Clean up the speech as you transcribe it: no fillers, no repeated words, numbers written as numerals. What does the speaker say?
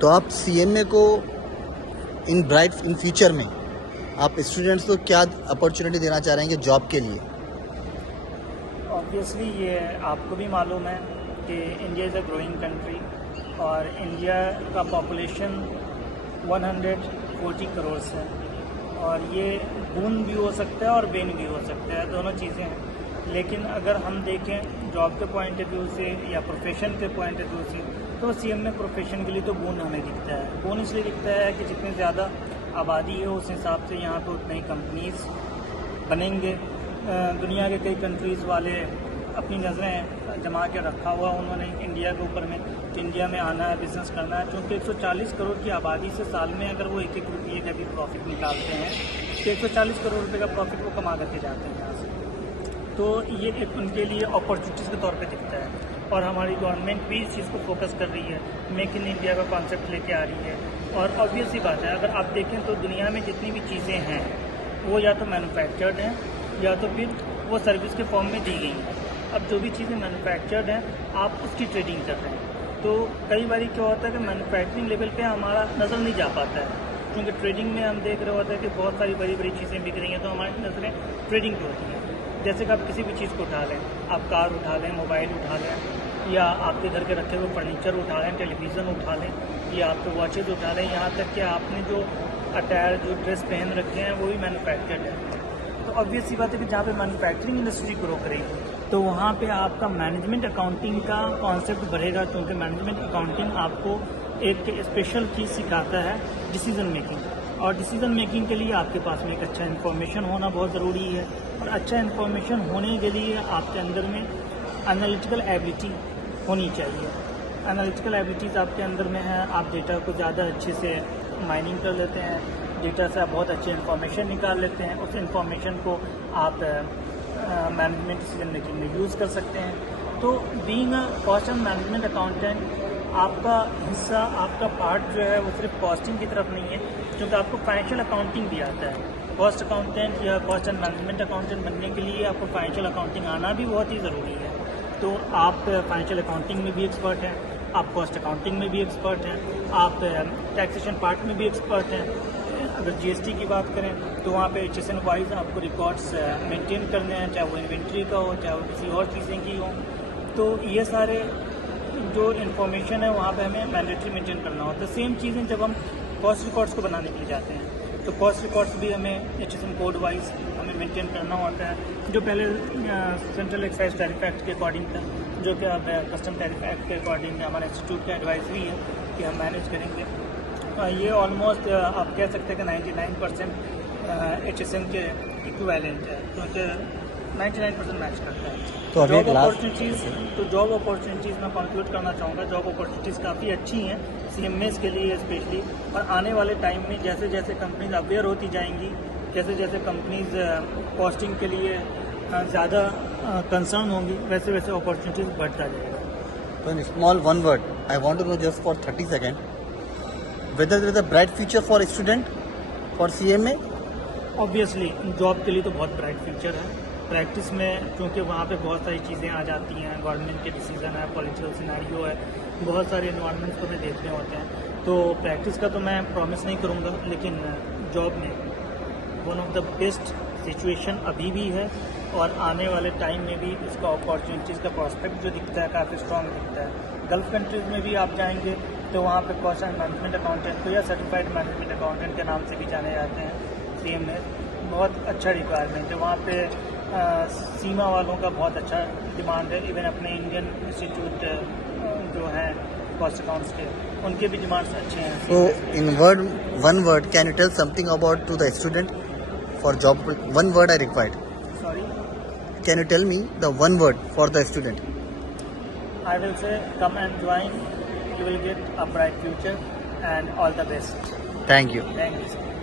तो आप सीएमए को इन फ्यूचर में आप स्टूडेंट्स को क्या अपॉर्चुनिटी देना चाह रहे हैं जॉब के लिए? ऑब्वियसली ये आपको भी मालूम है कि India is a growing country और इंडिया का पॉपुलेशन 140 करोड़ है और ये बून भी हो सकता है और बेन भी हो सकता है, दोनों चीज़ें हैं। लेकिन अगर हम देखें जॉब के पॉइंट ऑफ व्यू से या प्रोफेशन के पॉइंट ऑफ व्यू से, तो सीएमए प्रोफेशन के लिए तो बून हमें दिखता है। बून इसलिए दिखता है कि जितनी ज़्यादा आबादी है उस हिसाब से यहाँ पर उतनी कंपनीज बनेंगे। दुनिया के कई कंट्रीज़ वाले अपनी नज़रें जमा के रखा हुआ उन्होंने इंडिया के ऊपर में, इंडिया में आना है, बिज़नेस करना है। क्योंकि 140 करोड़ की आबादी से साल में अगर वो 1-1 रुपये का भी प्रॉफिट निकालते हैं तो 140 करोड़ रुपये का प्रॉफिट वो कमा करके जाते हैं यहाँ से। तो ये एक उनके लिए अपॉर्चुनिटीज़ के तौर पे दिखता है और हमारी गवर्नमेंट भी इस चीज़ को फोकस कर रही है, मेक इन इंडिया का कॉन्सेप्ट लेके आ रही है। और ऑब्वियस ही बात है, अगर आप देखें तो दुनिया में जितनी भी चीज़ें हैं वो या तो मैन्युफैक्चर्ड हैं या तो फिर वो सर्विस के फॉर्म में दी गई हैं। अब जो भी चीज़ें मैन्युफैक्चर्ड हैं आप उसकी ट्रेडिंग कर रहे हैं, तो कई बार क्या होता है कि मैन्युफैक्चरिंग लेवल पे हमारा नज़र नहीं जा पाता है, क्योंकि ट्रेडिंग में हम देख रहे होते हैं कि बहुत सारी बड़ी बड़ी चीज़ें बिक रही हैं, तो हमारी नज़रें ट्रेडिंग पे होती हैं। जैसे कि आप किसी भी चीज़ को उठा लें, आप कार उठा लें, मोबाइल उठा लें, या आपके घर के रखे हुए फर्नीचर उठा लें, टेलीविज़न उठा लें, या आपके वॉचेज़ उठा लें, यहाँ तक कि आपने जो अटायर जो ड्रेस पहन रखे हैं वो भी मैन्युफैक्चर्ड है। तो ऑब्वियस सी बात है कि जहाँ पे मैन्युफैक्चरिंग इंडस्ट्री ग्रो करेगी तो वहाँ पे आपका मैनेजमेंट अकाउंटिंग का कॉन्सेप्ट बढ़ेगा, क्योंकि मैनेजमेंट अकाउंटिंग आपको एक स्पेशल चीज़ सिखाता है, डिसीजन मेकिंग। और डिसीजन मेकिंग के लिए आपके पास में एक अच्छा इन्फॉर्मेशन होना बहुत ज़रूरी है, और अच्छा इन्फॉर्मेशन होने के लिए आपके अंदर में एनालिटिकल एबिलिटी होनी चाहिए। एनालिटिकल एबिलिटीज़ आपके अंदर में है, आप डेटा को ज़्यादा अच्छे से माइनिंग कर लेते हैं, डेटा से आप बहुत अच्छे इन्फॉर्मेशन निकाल लेते हैं, उस इन्फॉर्मेशन को आप मैनेजमेंट डिसीजन मेकिंग में यूज़ कर सकते हैं। तो being a cost and management accountant आपका हिस्सा, आपका पार्ट जो है वो सिर्फ कॉस्टिंग की तरफ नहीं है, क्योंकि आपको फाइनेंशियल अकाउंटिंग भी आता है। कॉस्ट अकाउंटेंट या कॉस्ट एंड मैनेजमेंट अकाउंटेंट बनने के लिए आपको फाइनेंशियल अकाउंटिंग आना भी बहुत ही ज़रूरी है। तो आप फाइनेंशियल अकाउंटिंग में भी एक्सपर्ट हैं, आप कॉस्ट अकाउंटिंग में भी एक्सपर्ट हैं, आप टैक्सेशन पार्ट में भी एक्सपर्ट हैं। अगर जीएसटी की बात करें तो वहाँ पे HSN वाइज आपको रिकॉर्ड्स मेंटेन करने हैं, चाहे वो इन्वेंट्री का हो, चाहे वो किसी और चीज़ें की हो। तो ये सारे जो इन्फॉर्मेशन है वहाँ पे हमें मैंडेटरी मेंटेन करना होता है। सेम चीज़ें जब हम कॉस्ट रिकॉर्ड्स को बनाने के लिए जाते हैं तो कॉस्ट रिकॉर्ड्स भी हमें HSN कोड वाइज हमें मेंटेन करना होता है, जो पहले सेंट्रल एक्साइज टैरिफ एक्ट के अकॉर्डिंग था, जो कि अब कस्टम टैरिफ एक्ट के अकॉर्डिंग हमारा इंस्टीट्यूट का एडवाइजरी है कि हम मैनेज करेंगे। ये ऑलमोस्ट आप कह सकते हैं कि 99% HSN के इक्विवेलेंट है, क्योंकि 99% मैच करता है। तो जॉब अपॉर्चुनिटीज़ मैं कंक्लूड करना चाहूँगा, जॉब अपॉर्चुनिटीज़ काफ़ी अच्छी हैं CMAs के लिए स्पेशली। और आने वाले टाइम में जैसे जैसे कंपनीज अवेयर होती जाएंगी, जैसे जैसे कंपनीज कॉस्टिंग के लिए ज़्यादा कंसर्न होंगी, वैसे वैसे अपॉर्चुनिटीज़ बढ़ता जाएगा। Small one word I want to know just for 30 second whether there is a bright future for a student for CMA? Obviously job के लिए तो बहुत ब्राइट फ्यूचर है। प्रैक्टिस में क्योंकि वहाँ पे बहुत सारी चीज़ें आ जाती हैं, गवर्नमेंट के डिसीजन है, पॉलिटिकल सिनेरियो है, बहुत सारे एनवायरनमेंट्स को हमें देखने होते हैं। तो प्रैक्टिस का तो मैं प्रॉमिस नहीं करूँगा, लेकिन जॉब में one of the best situation अभी भी है और आने वाले टाइम में भी इसका अपॉर्चुनिटीज़ का प्रॉस्पेक्ट जो दिखता है काफ़ी स्ट्रॉन्ग दिखता है। गल्फ कंट्रीज़ में भी आप जाएंगे तो वहाँ पे कॉस्ट एंड मैनेजमेंट अकाउंटेंट को या सर्टिफाइड मैनेजमेंट अकाउंटेंट के नाम से भी जाने जाते हैं। CMA बहुत अच्छा रिक्वायरमेंट है वहाँ पे। सीमा वालों का बहुत अच्छा डिमांड है, इवन अपने इंडियन इंस्टीट्यूट जो हैं कॉस्ट अकाउंट्स के, उनके भी डिमांड्स अच्छे हैं। So in one word, can you tell something about to the student for job? One word I required. Sorry? Can you tell me the one word for the student? I will say come and join, you will get a bright future and all the best. Thank you. Thank you.